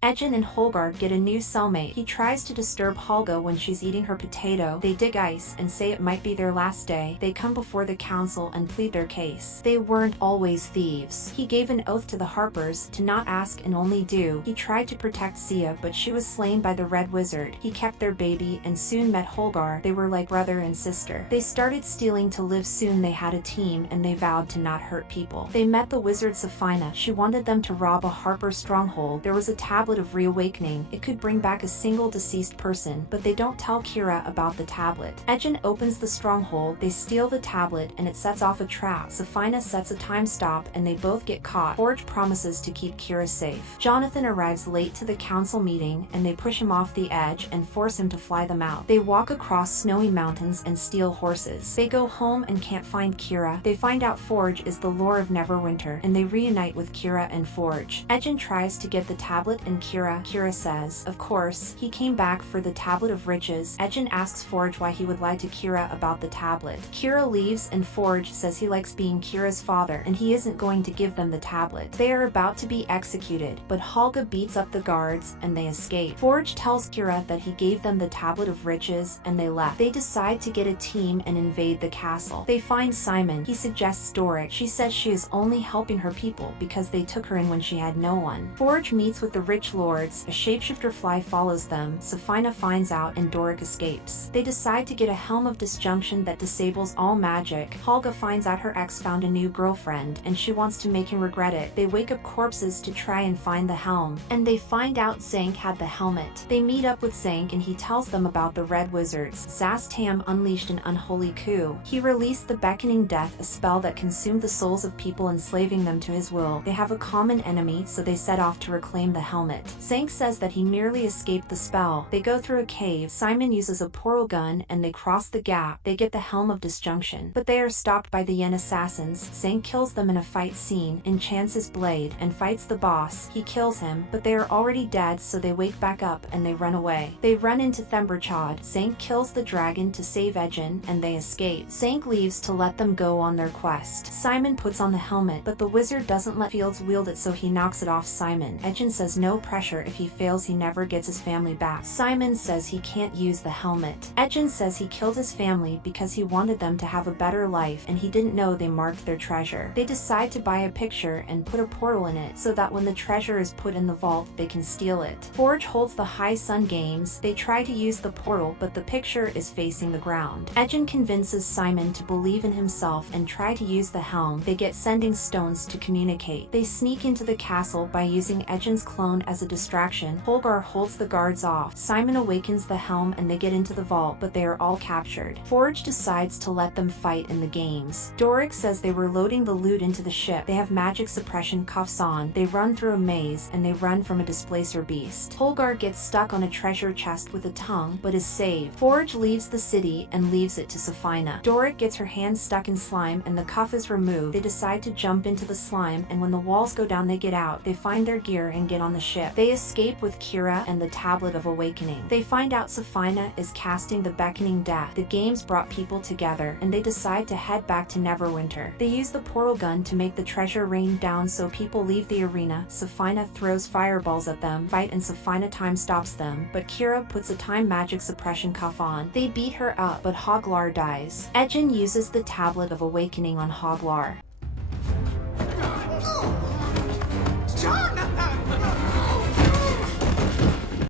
Ejin and Holgar get a new cellmate. He tries to disturb Holga when she's eating her potato. They dig ice and say it might be their last day. They come before the council and plead their case. They weren't always thieves. He gave an oath to the Harpers to not ask and only do. He tried to protect Sia, but she was slain by the Red Wizard. He kept their baby and soon met Holgar. They were like brother and sister. They started stealing to live. Soon they had a team and they vowed to not hurt people. They met the wizard Safina. She wanted them to rob a Harper stronghold. There was a tablet of reawakening. It could bring back a single deceased person, but they don't tell Kira about the tablet. Ejin opens the stronghold. They steal the tablet and it sets off a trap. Safina sets a time stop and they both get caught. Forge promises to keep Kira safe. Jonathan arrives late to the council meeting and they push him off the edge and force him to fly them out. They walk across snowy mountains and steal horses. They go home and can't find Kira. They find out Forge is the lore of Neverwinter and they reunite with Kira and Forge. Ejin tries to get the tablet and Kira says, of course, he came back for the tablet of riches. Ejin asks Forge why he would lie to Kira about the tablet. Kira leaves and Forge says he likes being Kira's father and he isn't going to give them the tablet. They are about to be executed, but Holga beats up the guards and they escape. Forge tells Kira that he gave them the tablet of riches and they left. They decide to get a team and invade the castle. They find Simon. He suggests Doric. She says she is only helping her people because they took her in when she had no one. Forge meets with the rich lords. A shapeshifter fly follows them. Safina finds out and Doric escapes. They decide to get a helm of disjunction that disables all magic. Holga finds out her ex found a new girlfriend and she wants to make him regret it. They wake up corpses to try and find the helm, and they find out Zank had the helmet. They meet up with Zank and he tells them about the Red Wizards. Zastam unleashed an unholy coup. He released the Beckoning Death, a spell that consumed the souls of people, enslaving them to his will. They have a common enemy, so they set off to reclaim the helmet. Zank says that he merely escaped the spell. They go through a cave. Simon uses a portal gun and they cross the gap. They get the helm of disjunction, but they are stopped by the Yen assassins. Zank kills them in a fight scene, enchants his blade, and fights the boss. He kills him, but they are already dead, so they wake back up and they run away. They run into Themberchaud. Zank kills the dragon to save Ejin and they escape. Zank leaves to let them go on their quest. Simon puts on the helmet, but the wizard doesn't let Fields wield it, so he knocks it off Simon. Ejin says no pressure. If he fails, he never gets his family back. Simon says he can't use the helmet. Ejin says he killed his family because he wanted them to have a better life and he didn't know they marked their treasure. They decide to buy a picture and put a portal in it so that when the treasure is put in the vault, they can steal it. Forge holds the High Sun Games. They try to use the portal, but the picture is facing the ground. Ejin convinces Simon to believe in himself and try to use the helm. They get sending stones to communicate. They sneak into the castle by using Ejin's clone as a distraction. Holgar holds the guards off. Simon awakens the helm and they get into the vault, but they are all captured. Forge decides to let them fight in the games. Doric says they were loading the loot into the ship. They have magic suppression cuffs on. They run through a maze and they run from a displacer beast. Holgar gets stuck on a treasure chest with a tongue, but is saved. Forge leaves the city and leaves it to Safina. Doric gets her hand stuck in slime and the cuff is removed. They decide to jump into the slime, and when the walls go down, they get out. They find their gear and get on the ship. They escape with Kira and the Tablet of Awakening. They find out Safina is casting the Beckoning Death. The games brought people together, and they decide to head back to Neverwinter. They use the portal gun to make the treasure rain down so people leave the arena. Safina throws fireballs at them, fight, and Safina time stops them, but Kira puts a time magic suppression cuff on. They beat her up, but Hoglar dies. Ejin uses the Tablet of Awakening on Hoglar.